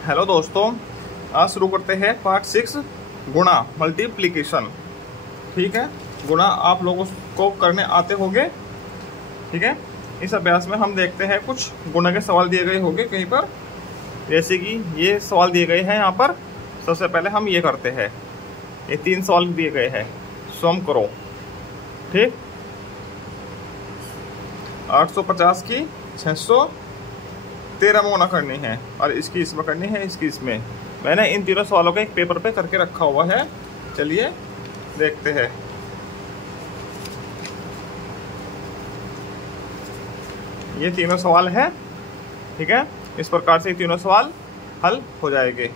Hello दोस्तों, आज शुरू करते हैं पार्ट 6 गुणा मल्टीप्लिकेशन। ठीक है, गुणा आप लोगों को करने आते होंगे। ठीक है, इस अभ्यास में हम देखते हैं कुछ गुणा के सवाल दिए गए होंगे कहीं पर, जैसे कि ये सवाल दिए गए हैं यहाँ पर। सबसे पहले हम ये करते हैं, ये 3 सवाल दिए गए हैं, सम करो। ठीक, 850 की 613 में गुणा करनी है और इसकी इसमें करनी है, इसकी इसमें। मैंने इन तीनों सवालों को एक पेपर पे करके रखा हुआ है, चलिए देखते हैं। ये तीनों सवाल हैं। ठीक है, इस प्रकार से तीनों सवाल हल हो जाएंगे।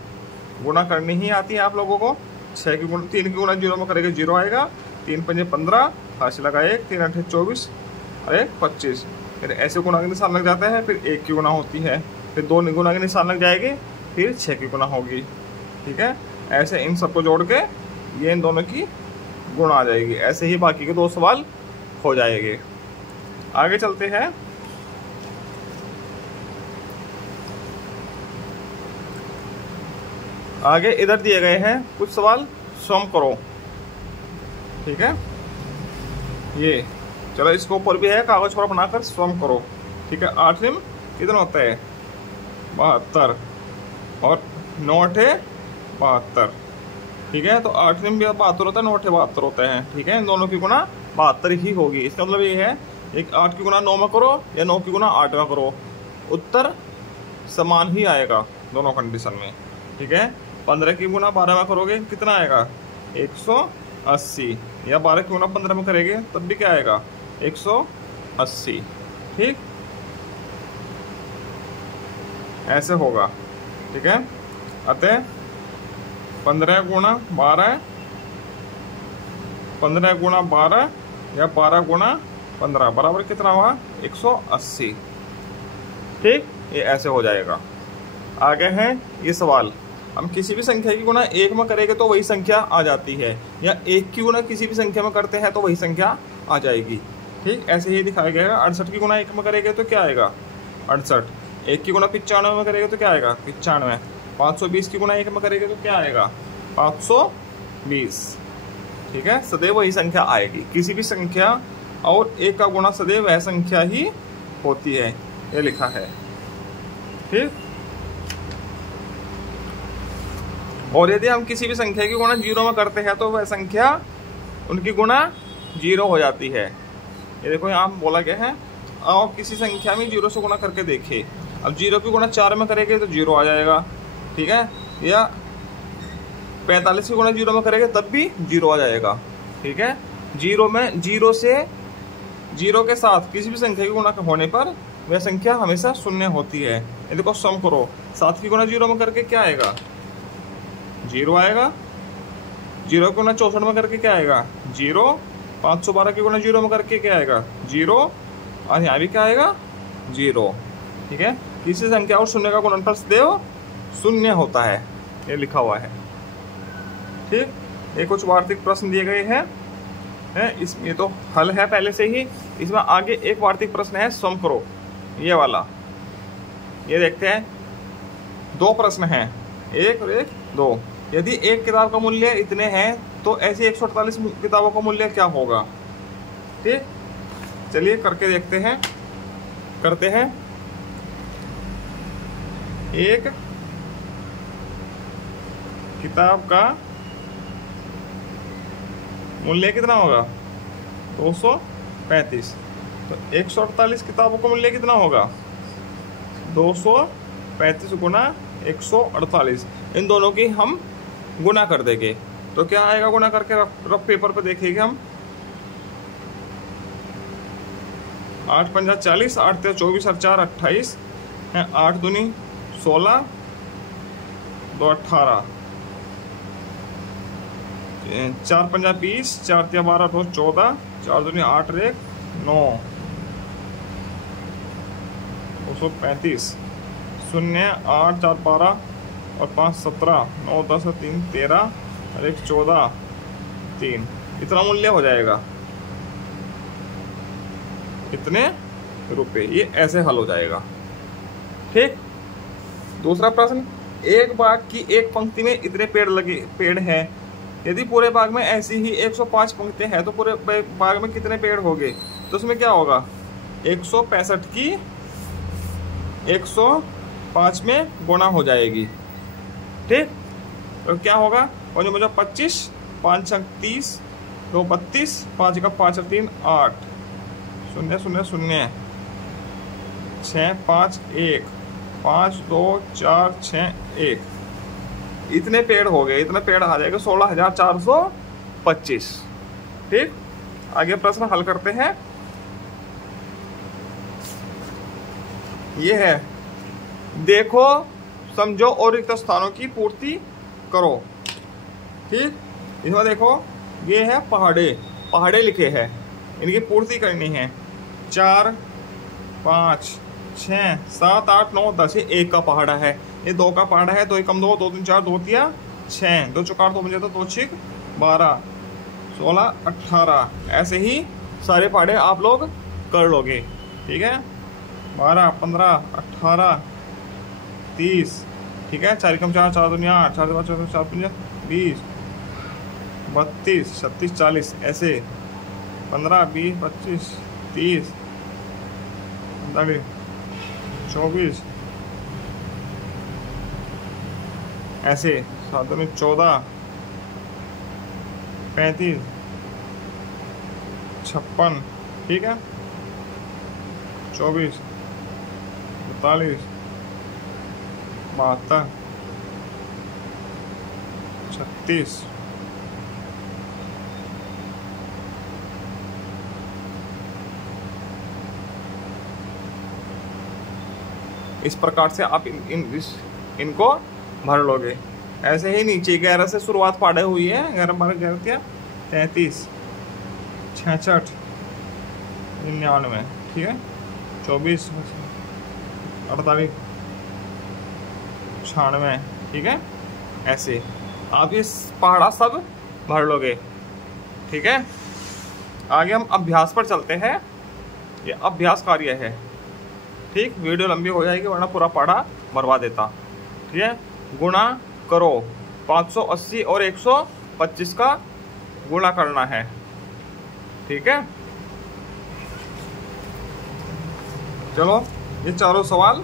गुणा करनी ही आती है आप लोगों को। 6 की गुणा 3 की गुणा 0 में करेंगे, 0 आएगा। 3 पंजे 15, हाथ लगा 1, 3 8 24 और 1 25। फिर ऐसे गुणा के निशान लग जाता है, फिर 1 की गुणा होती है, फिर 2 गुणा के निशान लग जाएगी, फिर 6 की गुणा होगी। ठीक है, ऐसे इन सबको जोड़ के ये इन दोनों की गुणा आ जाएगी। ऐसे ही बाकी के 2 सवाल हो जाएंगे। आगे चलते हैं। आगे इधर दिए गए हैं कुछ सवाल, सम करो। ठीक है, ये चलो इसके ऊपर भी है, कागज पर बनाकर सम करो। ठीक है, 8 निम कितना होता है 72 और 9 8 72। ठीक है, तो 8 निम भी 72 होता है, 9 8 72 होता है। ठीक है, इन दोनों की गुणा 72 ही होगी। इसका मतलब ये है, एक 8 की गुणा 9 में करो या 9 की गुणा 8 में करो, उत्तर समान ही आएगा दोनों कंडीशन में। ठीक है, 15 की गुणा 12 में करोगे कितना आएगा 180, या 12 की गुणा 15 में करेंगे तब भी क्या आएगा 180। ठीक, ऐसे होगा। ठीक है, अतः 15 गुणा 12, 15 गुणा 12 या 12 गुणा 15 बराबर कितना हुआ 180। ठीक, ये ऐसे हो जाएगा। आगे है ये सवाल, हम किसी भी संख्या की गुणा 1 में करेंगे तो वही संख्या आ जाती है, या 1 की गुणा किसी भी संख्या में करते हैं तो वही संख्या आ जाएगी। ठीक, ऐसे ही दिखाया गया है। 68 की गुणा 1 में करेंगे तो क्या आएगा 68। 1 की गुणा 95 में करेंगे तो क्या आएगा 95। 520 की गुणा 1 में करेंगे तो क्या आएगा 520। ठीक है, सदैव वही संख्या आएगी। किसी भी संख्या और 1 का गुणा सदैव वह संख्या ही होती है, ये लिखा है। ठीक, और यदि हम किसी भी संख्या की गुणा 0 में करते हैं तो वह संख्या उनकी गुणा 0 हो जाती है। ये देखो यहाँ बोला गया है, आप किसी संख्या में 0 से गुणा करके देखिए। अब 0 की गुणा 4 में करेंगे तो 0 आ जाएगा। ठीक है, या 45 की गुणा 0 में करेंगे तब भी 0 आ जाएगा। ठीक है, 0 में 0 से 0 के साथ किसी भी संख्या की गुणा होने पर वह संख्या हमेशा शून्य होती है। ये देखो सम करो, 7 की गुणा 0 में करके क्या आएगा 0 आएगा। 0 की गुणा 64 में करके क्या आएगा 0। 512 की गुणा 0 में करके क्या आएगा 0, और यहाँ भी क्या आएगा 0। ठीक है, किसी संख्या और शून्य का गुणनफल सदैव शून्य होता है, ये लिखा हुआ है। ठीक, ये कुछ वार्षिक प्रश्न दिए गए हैं। इसमें ये तो हल है पहले से ही। इसमें आगे एक वार्षिक प्रश्न है, सम करो, ये वाला। ये देखते हैं, 2 प्रश्न हैं, 1 और 1 2। यदि एक किताब का मूल्य इतने हैं तो ऐसी 148 किताबों का मूल्य क्या होगा। ठीक, चलिए करके देखते हैं, करते हैं। एक किताब का मूल्य कितना होगा 235, तो 148 किताबों का मूल्य कितना होगा 235 गुना 148। इन दोनों की हम गुना कर देंगे तो क्या आएगा, गुना करके रफ पेपर पे देखेंगे हम। 8 पंजा 40, 8 तेरह 24 और 4 28, 8 दूनी 16, 2 18, 4 पंजा 20, 4 तेरह 12 2 14, 4 दूनी 8 1 9, 235, 0 8 4 12 और 5 17, 9 10 3 13 और 1 14 3, इतना मूल्य हो जाएगा, इतने रुपए। ये ऐसे हल हो जाएगा। ठीक, दूसरा प्रश्न, एक बाग की एक पंक्ति में इतने पेड़ हैं। यदि पूरे बाग में ऐसी ही 105 पंक्तियां हैं तो पूरे बाग में कितने पेड़ होंगे? तो उसमें क्या होगा, 165 की 105 में गुणा हो जाएगी। ठीक, तो क्या होगा, और मुझे 25, 5 30, 2 32, 5 का 5 3 8, 0 0 0, 6 5 1, 5 2 4 6 1, इतने पेड़ हो गए। इतने पेड़ आ जाएगा 16,425। ठीक, आगे प्रश्न हल करते हैं। ये है, देखो, समझो और रिक्त स्थानों की पूर्ति करो। ठीक, इसमें देखो ये है पहाड़े लिखे हैं, इनकी पूर्ति करनी है। 4 5 6 7 8 9 10, ये 1 का पहाड़ा है, ये 2 का पहाड़ा है, 2 कम 2 2 3 4 2 3 6, 2 चौकार 2 बजे तो 2 6 12 16 18, ऐसे ही सारे पहाड़े आप लोग कर लोगे। ठीक है, 12 15 18 30, ठीक है, 4 कम 4 4 2 8, 4 5 4 4 5 20 32 36 40, ऐसे 15 20 25 30 24, ऐसे 7 में 14 35 56, ठीक है, 24 42 72 36, इस प्रकार से आप इनको भर लोगे। ऐसे ही नीचे 11 से शुरुआत पहाड़े हुई है, 11 12 11 33 66 99, ठीक है, 24 48 96, ठीक है, ऐसे आप ये पहाड़ा सब भर लोगे। ठीक है, आगे हम अभ्यास पर चलते हैं। ये अभ्यास कार्य है। ठीक, वीडियो लंबी हो जाएगी वरना पूरा पहाड़ा भरवा देता। ठीक है, गुणा करो, 580 और 125 का गुणा करना है। ठीक है, चलो, ये चारों सवाल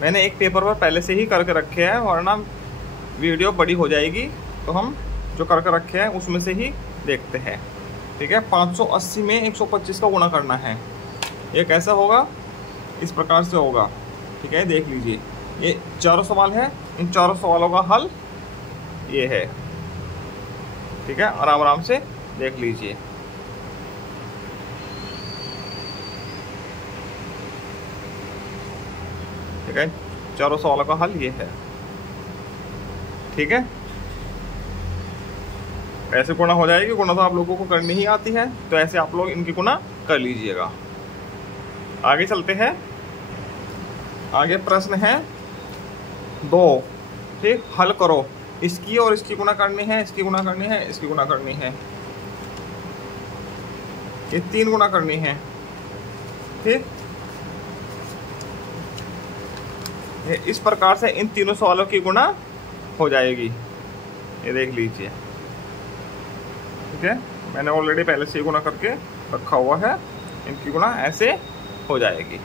मैंने एक पेपर पर पहले से ही करके रखे हैं, वरना वीडियो बड़ी हो जाएगी, तो हम जो करके रखे हैं उसमें से ही देखते हैं। ठीक है, 580 में 125 का गुणा करना है। ये कैसा होगा, इस प्रकार से होगा। ठीक है, देख लीजिए, ये चारों सवाल है, इन चारों सवालों का हल ये है। ठीक है, आराम आराम से देख लीजिए। ठीक है, चारों सवालों का हल ये है। ठीक है, ऐसे गुणा हो जाएगी। गुणा तो आप लोगों को करनी ही आती है, तो ऐसे आप लोग इनकी गुणा कर लीजिएगा। आगे चलते हैं। आगे प्रश्न है 2। ठीक, हल करो, इसकी और इसकी गुणा करनी है, इसकी गुणा करनी है, इसकी गुणा करनी है, ये 3 गुणा करनी है। ठीक, ये इस प्रकार से इन तीनों सवालों की गुणा हो जाएगी। ये देख लीजिए। ठीक है, मैंने ऑलरेडी पहले से ही गुणा करके रखा हुआ है, इनकी गुणा ऐसे हो जाएगी।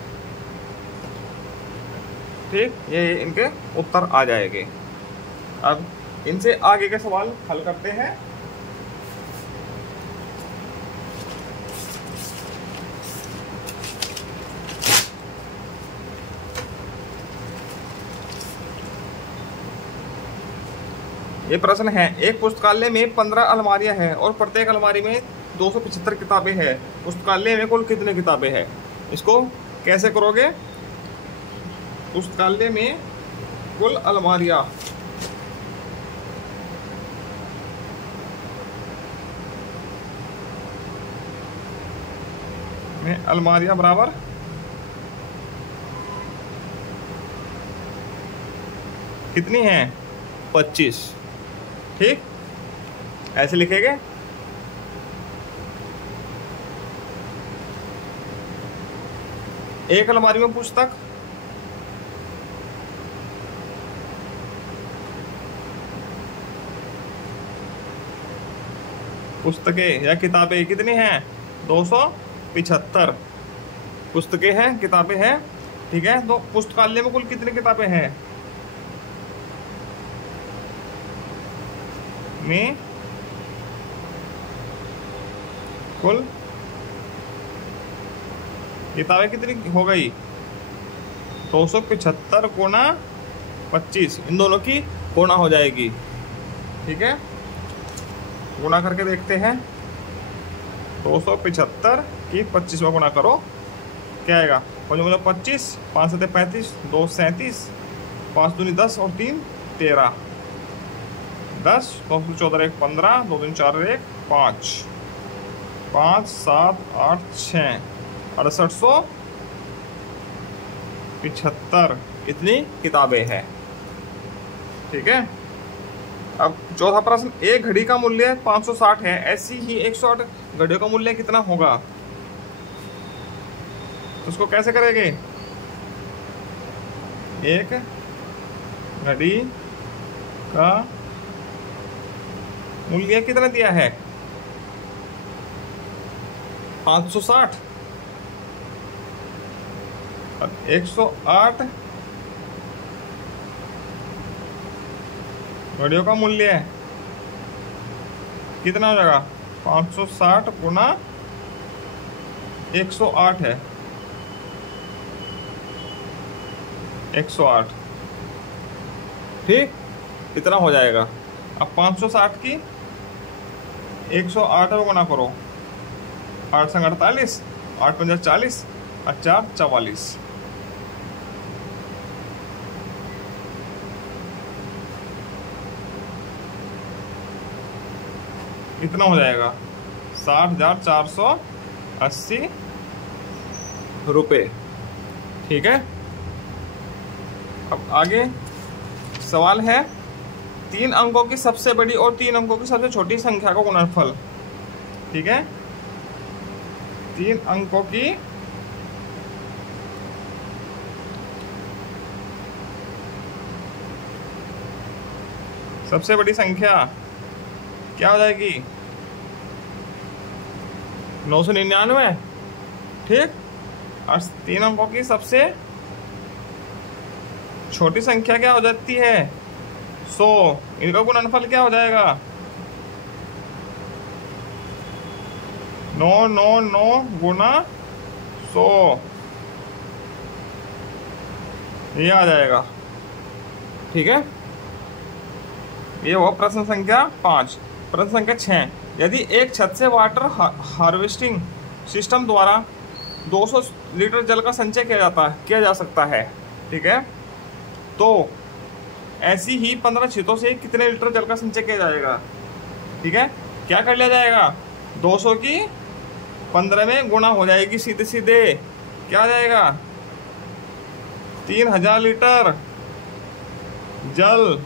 ठीक, ये इनके उत्तर आ जाएंगे। अब इनसे आगे के सवाल हल करते हैं। ये प्रश्न है, एक पुस्तकालय में 15 अलमारियां हैं और प्रत्येक अलमारी में 275 किताबें हैं। पुस्तकालय में कुल कितनी किताबें हैं? इसको कैसे करोगे? पुस्तकालय में कुल अलमारियां में अलमारियां बराबर कितनी हैं? 25। ठीक, ऐसे लिखेंगे। एक अलमारी में पुस्तक पुस्तकें या किताबें कितनी हैं? 275 पुस्तकें हैं, किताबें हैं। ठीक है, तो पुस्तकालय में कुल कितनी किताबें हैं? में कुल किताबें कितनी हो गई? 275 गुना 25, इन दोनों की गुणा हो जाएगी। ठीक है, गुणा करके देखते हैं। 275 की 25 में गुणा करो, क्या आएगा? 5 25, 5 7 35, 2 37, 5 दूनी 10 और 3 13, 10, 2 14 1 15, 2 3 4 1 5, 5 7 8 6, 6875 इतनी किताबें हैं। ठीक है, अब चौथा प्रश्न, एक घड़ी का मूल्य 560 है, ऐसी ही 108 घड़ियों का मूल्य कितना होगा? उसको कैसे करेंगे? एक घड़ी का मूल्य कितना दिया है? 560 और 108 घड़ियों का मूल्य कितना हो जाएगा? 560 गुना 108 है, 108। ठीक, इतना हो जाएगा। अब 560 की 108 में गुना करो, 8 संग 48, 8 पंजा 40 और 4 44, इतना हो जाएगा 60,480 रुपये। ठीक है, अब आगे सवाल है, 3 अंकों की सबसे बड़ी और 3 अंकों की सबसे छोटी संख्या का गुणनफल। ठीक है, 3 अंकों की सबसे बड़ी संख्या क्या हो जाएगी? 999। ठीक, और 3 अंकों की सबसे छोटी संख्या क्या हो जाती है? 100। इनका गुणनफल क्या हो जाएगा? 999 गुना 100, ये आ जाएगा। ठीक है, ये हुआ प्रश्न संख्या 5। प्रश्न संख्या 6, यदि एक छत से वाटर हार्वेस्टिंग सिस्टम द्वारा 200 लीटर जल का संचय किया जा सकता है। ठीक है, तो ऐसी ही 15 छतों से कितने लीटर जल का संचय किया जाएगा? ठीक है, क्या कर लिया जाएगा? 200 की 15 में गुणा हो जाएगी, सीधे सीधे क्या आ जाएगा? 3000 लीटर जल,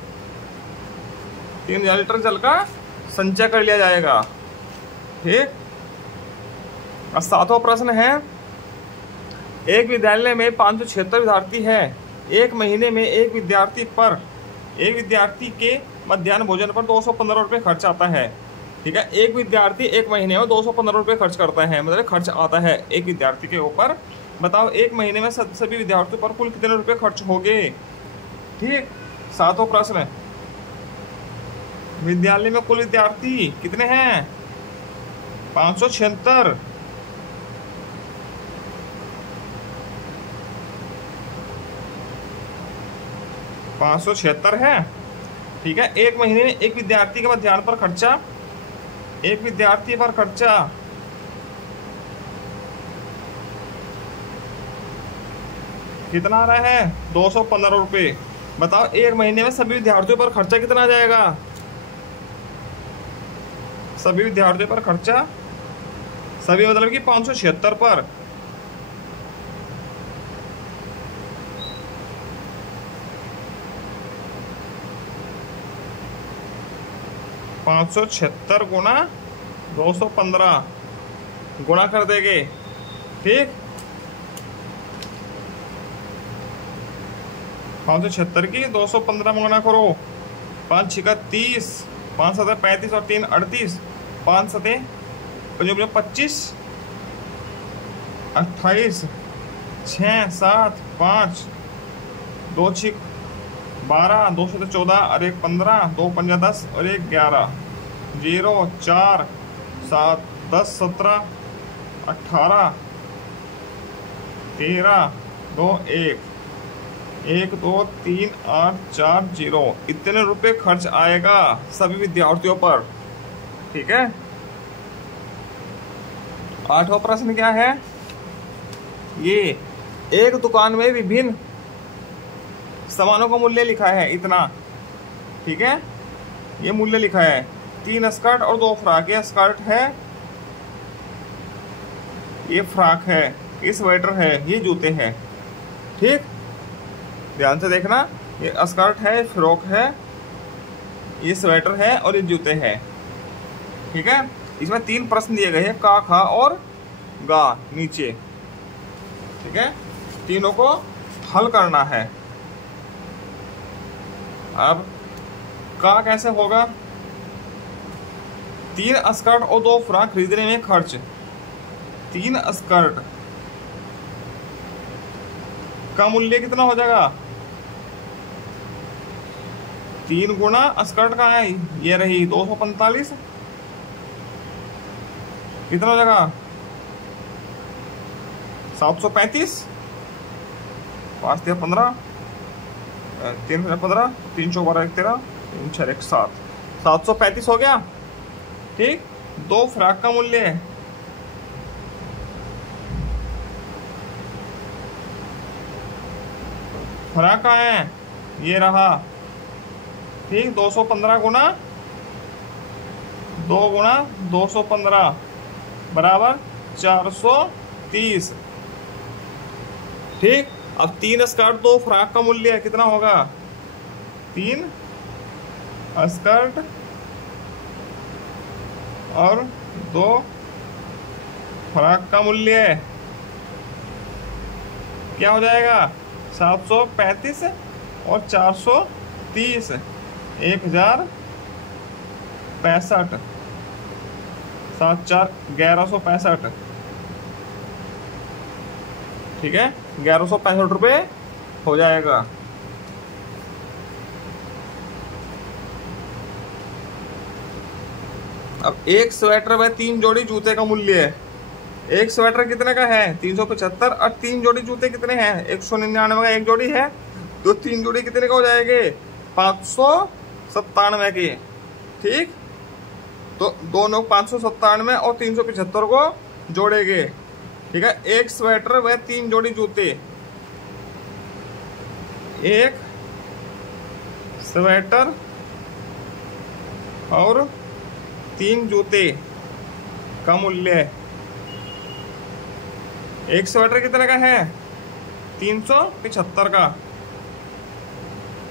3000 लीटर जल का संचय कर लिया जाएगा। ठीक, और 7वां प्रश्न है, एक विद्यालय में 576 विद्यार्थी है। एक महीने में एक विद्यार्थी के मध्याह्न भोजन पर 215 रुपये खर्च आता है। ठीक है, एक विद्यार्थी एक महीने में 215 रुपये खर्च करता है, मतलब खर्च आता है एक विद्यार्थी के ऊपर। बताओ एक महीने में सभी विद्यार्थियों पर कुल कितने रुपये खर्च होंगे? ठीक, 7वां प्रश्न, विद्यालय में कुल विद्यार्थी कितने हैं? 576। है। ठीक है, एक महीने में एक विद्यार्थी के मध्याह्न पर खर्चा, एक विद्यार्थी पर खर्चा कितना आ रहा है? 215 रुपये। बताओ एक महीने में सभी विद्यार्थियों पर खर्चा कितना आ जाएगा? सभी विद्यार्थियों पर खर्चा, सभी मतलब कि 576 पर 576 गुना 215 गुणा कर देंगे। ठीक, 576 की 215 में गुणा करो, 5 6 30, 5 7 35 और 3 38, 5 सते 25, 28, 6, 7, 5, 2 6 12, 2 7 14 और 1 15, 2 5 10 और 1 11, 0 4 7 10 17 18 13 2 1 1 2 3 8 4 0। इतने रुपए खर्च आएगा सभी विद्यार्थियों पर। ठीक है। 8वां प्रश्न क्या है? ये एक दुकान में विभिन्न सामानों का मूल्य लिखा है इतना। ठीक है, ये मूल्य लिखा है 3 स्कर्ट और 2 फ्रॉक। ये स्कर्ट है, ये फ्रॉक है, ये स्वेटर है, ये जूते हैं। ठीक, ध्यान से देखना, ये स्कर्ट है, फ्रॉक है, ये स्वेटर है और ये जूते हैं। ठीक है, इसमें 3 प्रश्न दिए गए हैं, का, खा और गा नीचे। ठीक है, तीनों को हल करना है। अब का कैसे होगा? 3 स्कर्ट और 2 फ्रॉक खरीदने में खर्च। 3 स्कर्ट का मूल्य कितना हो जाएगा? 3 गुना स्कर्ट का है, ये रही 245। कितना हो जाएगा? 735। 5 3 15, 3 15, 3 4 12 1 13, 3 6 1 7, 735 हो गया। ठीक, 2 फ्रॉक का मूल्य है फ्रॉक का है, ये रहा। ठीक, 215 गुना 2 गुना 215 बराबर 430। ठीक, अब 3 स्कर्ट 2 फ्रॉक का मूल्य कितना होगा? 3 स्कर्ट और 2 फ्रॉक का मूल्य क्या हो जाएगा? 735 और 430, 1065। 7 4 1165। ठीक है, 1165 रुपये हो जाएगा। अब एक स्वेटर व 3 जोड़ी जूते का मूल्य है। एक स्वेटर कितने का है? 375। और 3 जोड़ी जूते कितने हैं? 199 का एक जोड़ी है, तो 3 जोड़ी कितने का हो जाएंगे? 597 के। ठीक, तो दोनों 597 और 375 को जोड़ेंगे। ठीक है, एक स्वेटर व 3 जोड़ी जूते। एक स्वेटर और 3 जूते का मूल्य, एक स्वेटर कितने का है? 375 का,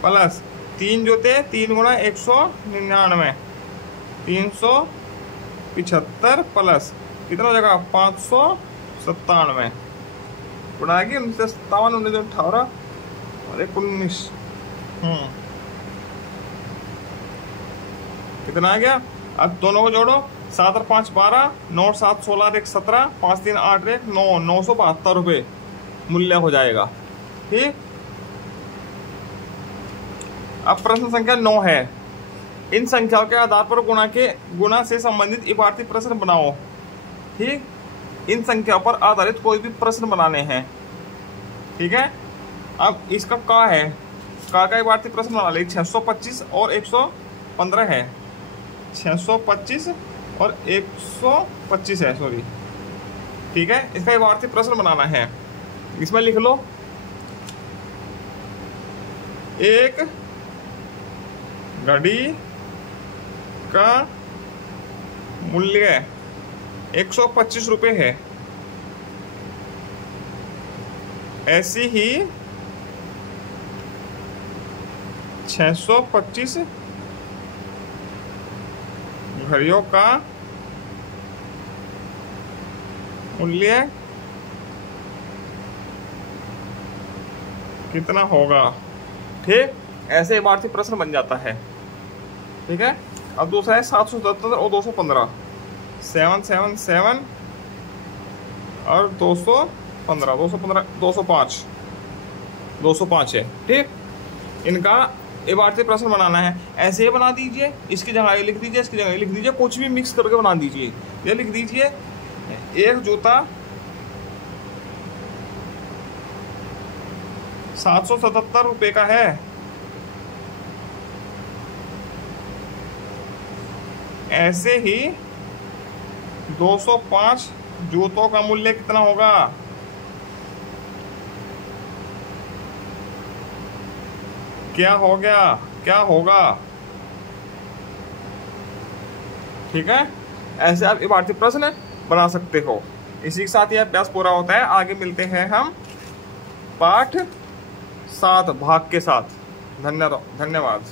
प्लस 3 जूते 3 गुना 199, 375 प्लस कितना हो जाएगा? 597 बढ़ाएगी 1957, 1918 और 19। कितना आ गया? अब दोनों को जोड़ो, 7 और 5 12, 9 और 7 16 और 1 17, 5 3 8 1 9, 972 रुपये मूल्य हो जाएगा। ठीक, अब प्रश्न संख्या 9 है। इन संख्याओं के आधार पर गुणा से संबंधित इबारती प्रश्न बनाओ। ठीक, इन संख्याओं पर आधारित कोई भी प्रश्न बनाने हैं। ठीक है, अब इसका का है, का इबारती प्रश्न बना ले। 625 और 115 है, 625 और 125 है, सॉरी। ठीक है, इसका इबारती प्रश्न बनाना है। इसमें लिख लो, एक घड़ी का मूल्य 125 रुपये है, ऐसी ही 625 घड़ियों का मूल्य कितना होगा। ठीक, ऐसे इबारती प्रश्न बन जाता है। ठीक है, अब दूसरा है 777 और 215। 777 और 205 है। ठीक, इनका इबारती प्रश्न बनाना है। ऐसे ही बना दीजिए, इसकी जगह ये लिख दीजिए, इसकी जगह ये लिख दीजिए, कुछ भी मिक्स करके बना दीजिए। ये लिख दीजिए एक जूता 777 रुपये का है। ऐसे ही 205 जूतों का मूल्य कितना होगा? क्या हो गया, क्या होगा? ठीक है, ऐसे आप इबारती प्रश्न बना सकते हो। इसी के साथ यह अभ्यास पूरा होता है। आगे मिलते हैं हम पाठ 7 भाग के साथ। धन्यवाद।